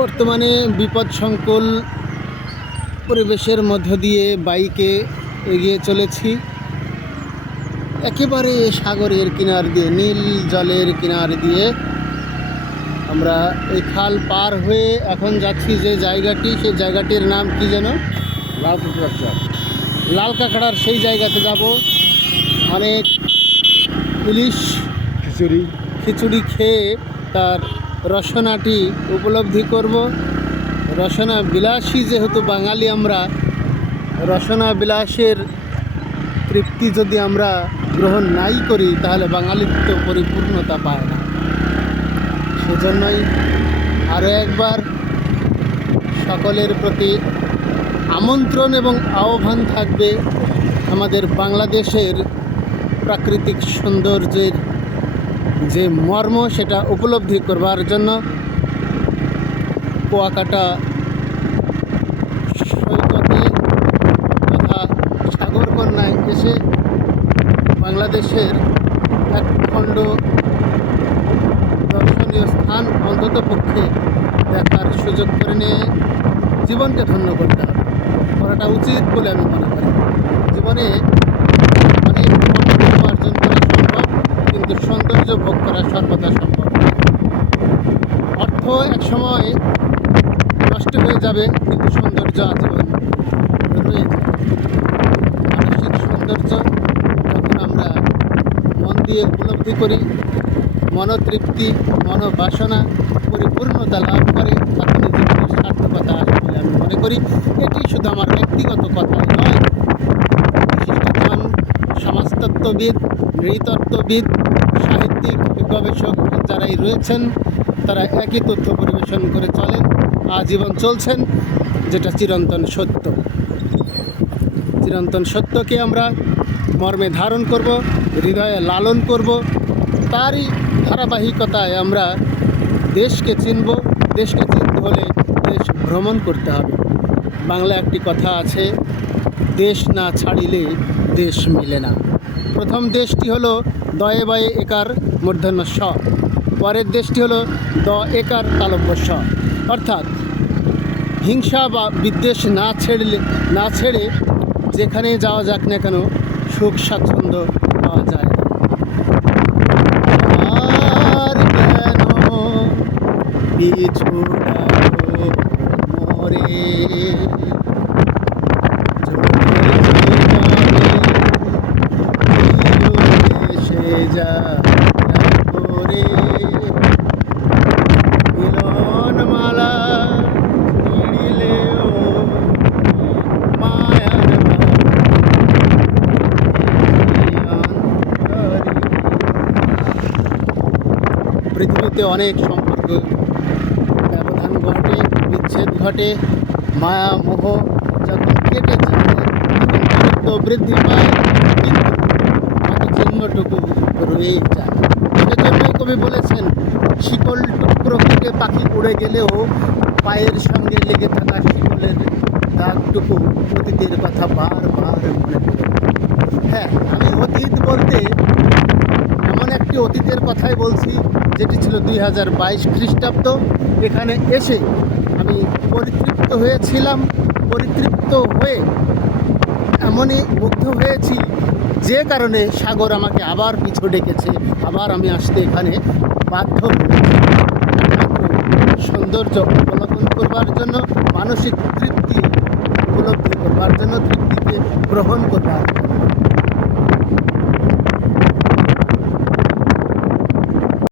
বর্তমানে বিপদসংকুল পরিবেশের মধ্য দিয়ে বাইকে এগিয়ে চলেছি। একেবারে সাগরের কিনার দিয়ে, নীল জলের কিনার দিয়ে আমরা এই খাল পার হয়ে এখন যাচ্ছি যে জায়গাটি, সেই জায়গাটির নাম কি যেন? লাল কাঁকড়ার সেই জায়গাতে যাব। অনেক ইলিশ খিচুড়ি খেয়ে তার রসনাটি উপলব্ধি করব। রসনা বিলাসী, যেহেতু বাঙালি আমরা, রসনা বিলাসের তৃপ্তি যদি আমরা গ্রহণ নাই করি তাহলে বাঙালিত্ব পরিপূর্ণতা পায় না। সেজন্যই আরও একবার সকলের প্রতি আমন্ত্রণ এবং আহ্বান থাকবে আমাদের বাংলাদেশের প্রাকৃতিক সৌন্দর্যের যে মর্ম সেটা উপলব্ধি করবার জন্য কুয়াকাটা সৈকতে তথা সাগরকন্যায় এসে বাংলাদেশের একখণ্ড দর্শনীয় স্থান অন্ততপক্ষে দেখার সুযোগ করে নিয়ে জীবনকে ধন্য করতে হবে, করাটা উচিত বলে আমি মনে করি। জীবনে অনেক অর্জন করা সম্ভব, কিন্তু সৌন্দর্য ভোগ করা সর্বদা সম্ভব। অর্থ এক সময় নষ্ট হয়ে যাবে, কিন্তু সৌন্দর্য আজীবন রয়ে যাবে। মানসিক সৌন্দর্য যখন আমরা মন দিয়ে উপলব্ধি করি, মনোতৃপ্তি, মনোবাসনা পরিপূর্ণতা লাভ করে, তখনই জীবনের সার্থকতা আসে বলে আমি মনে করি। এটি শুধু আমার ব্যক্তিগত কথাই নয়, বিশিষ্টজন, সমাজতত্ত্ববিদ, নৃতত্ত্ববিদ, সাহিত্যিক, গবেষক যারাই রয়েছেন তারা একই তথ্য পরিবেশন করে চলেন, আজীবন চলছেন, যেটা চিরন্তন সত্য। চিরন্তন সত্যকে আমরা মর্মে ধারণ করব, হৃদয়ে লালন করব। তারই ধারাবাহিকতায় আমরা দেশকে চিনব। দেশকে চিনতে হলে দেশ ভ্রমণ করতে হবে। বাংলা একটি কথা আছে, দেশ না ছাড়িলে দেশ মেলে না। প্রথম দেশটি হলো দয়ে বয়ে একার মূর্ধন্য স, পরের দেশটি হলো দ একার তালব্য স। অর্থাৎ হিংসা বা বিদ্বেষ না ছেড়ে যেখানে যাওয়া যাক না কেন সুখ স্বাচ্ছন্দ্য পাওয়া যায়। আর কেন পিছু ডাকো মোরে, এসে যা করে মিলন মালা ছিঁড়িলেও মায়ার পৃথিবীতে অনেক সম্পর্ক ব্যবধান ঘটে, বিচ্ছেদ ঘটে, মায়া মোহ যখন কেটে যায় তখন দূরত্ব বৃদ্ধি পায়, কিন্তু বাকি চিহ্নটুকু রয়েই যায়। সেজন্যই কবি বলেছেন, শিকল টুকরো কেটে পাখি উড়ে গেলেও পায়ের সঙ্গে লেগে থাকা শিকলের দাগটুকু অতীতের কথা বারবার মনে পড়ে। হ্যাঁ, আমি অতীত বলতে এমন একটি অতীতের কথাই বলছি যেটি ছিল 2022 খ্রিস্টাব্দ। এখানে এসে আমি পরিতৃপ্ত হয়েছিলাম। পরিতৃপ্ত হয়ে এমনই মুগ্ধ হয়েছি যে কারণে সাগর আমাকে আবার পিছু ডেকেছে, আবার আমি আসতে এখানে বাধ্য হয়েছি। সৌন্দর্য অবলোকন করবার জন্য, মানসিক তৃপ্তি উপলব্ধি করবার জন্য, তৃপ্তিকে গ্রহণ করবার জন্য।